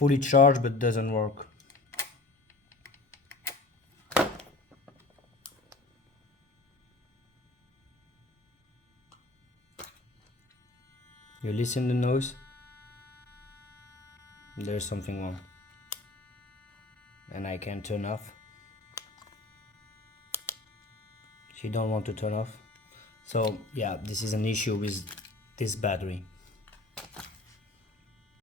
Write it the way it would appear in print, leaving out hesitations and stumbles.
fully charged but doesn't work. You listen to the noise? There's something wrong. And I can't turn off. She don't want to turn off. So yeah, this is an issue with this battery.